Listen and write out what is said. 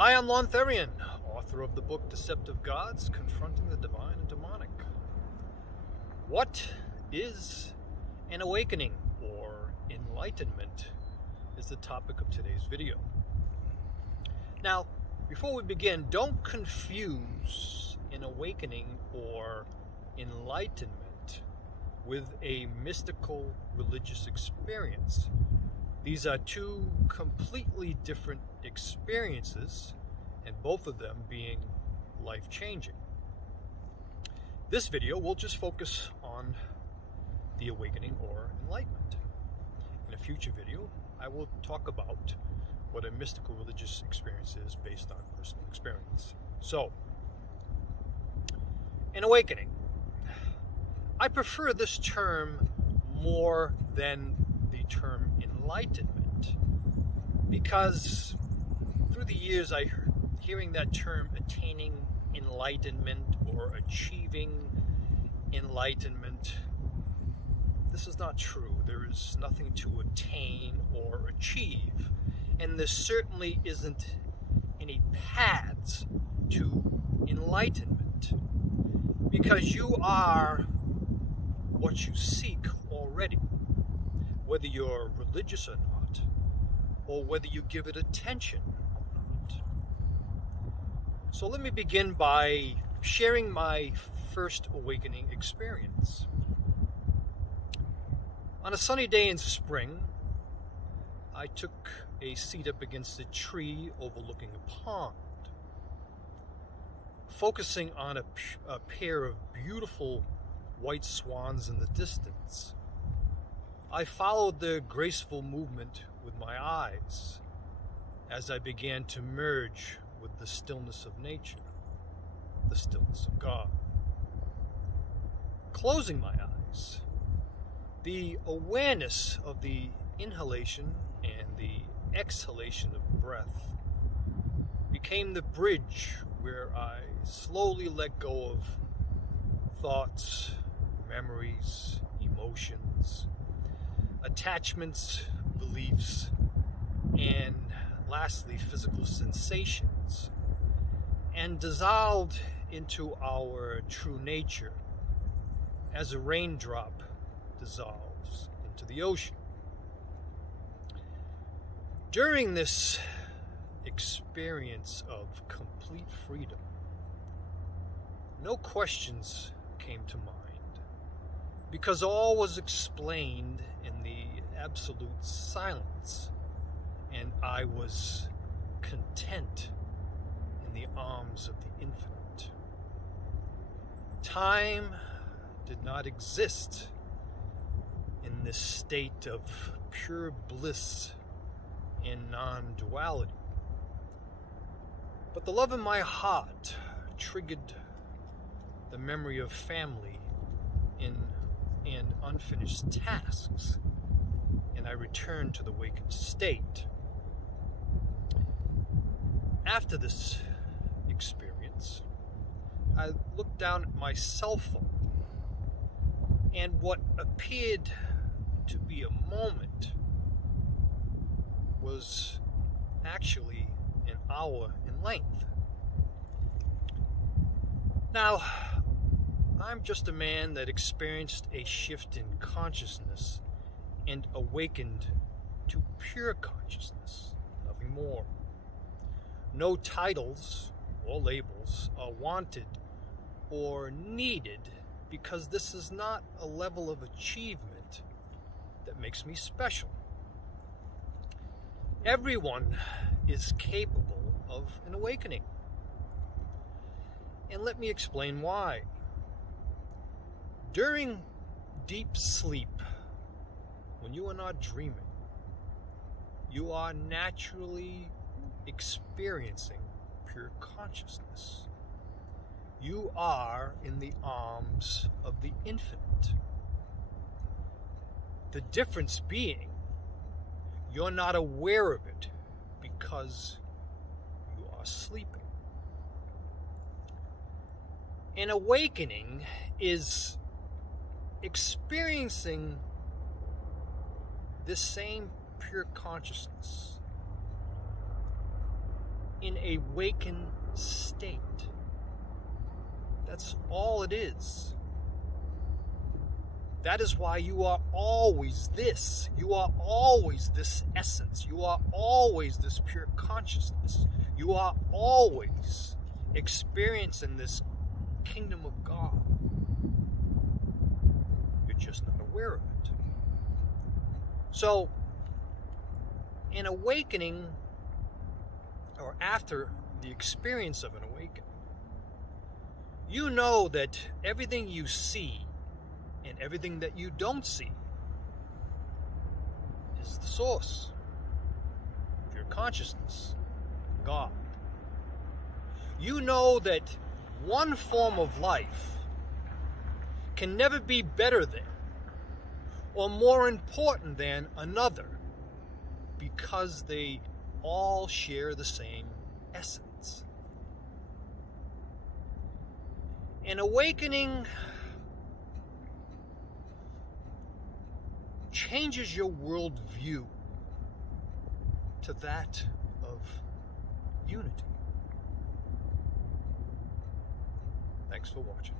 Hi, I'm Lorne Therrien, author of the book Deceptive Gods, Confronting the Divine and Demonic. What is an awakening or enlightenment is the topic of today's video. Now, before we begin, don't confuse an awakening or enlightenment with a mystical religious experience. These are two completely different experiences, and both of them being life-changing. This video will just focus on the awakening or enlightenment. In a future video, I will talk about what a mystical religious experience is based on personal experience. So, an awakening. I prefer this term more than the term enlightenment, because through the years I heard hearing that term, attaining enlightenment or achieving enlightenment. This is not true. There is nothing to attain or achieve, and there certainly isn't any paths to enlightenment, because you are what you seek already, whether you're religious or not, or whether you give it attention or not. So let me begin by sharing my first awakening experience. On a sunny day in spring, I took a seat up against a tree overlooking a pond, focusing on a pair of beautiful white swans in the distance. I followed their graceful movement with my eyes as I began to merge with the stillness of nature, the stillness of God. Closing my eyes, the awareness of the inhalation and the exhalation of breath became the bridge where I slowly let go of thoughts, memories, emotions, attachments, beliefs, and lastly, physical sensations, and dissolved into our true nature as a raindrop dissolves into the ocean. During this experience of complete freedom, no questions came to mind, because all was explained in the absolute silence, and I was content in the arms of the infinite. Time did not exist in this state of pure bliss and non-duality, but the love in my heart triggered the memory of family and unfinished tasks, and I returned to the wakened state. After this experience, I looked down at my cell phone, and what appeared to be a moment was actually an hour in length. Now, I'm just a man that experienced a shift in consciousness and awakened to pure consciousness, nothing more. No titles or labels are wanted or needed, because this is not a level of achievement that makes me special. Everyone is capable of an awakening. And let me explain why. During deep sleep, when you are not dreaming, you are naturally experiencing pure consciousness. You are in the arms of the infinite. The difference being, you're not aware of it because you are sleeping. An awakening is experiencing this same pure consciousness in a wakened state. That's all it is. That is why you are always this. You are always this essence. You are always this pure consciousness. You are always experiencing this kingdom of God. You're just not aware of it. So, in awakening, or after the experience of an awakening, you know that everything you see and everything that you don't see is the source of your consciousness, God. You know that one form of life can never be better than or more important than another because they all share the same essence. An awakening changes your worldview to that of unity. Thanks for watching.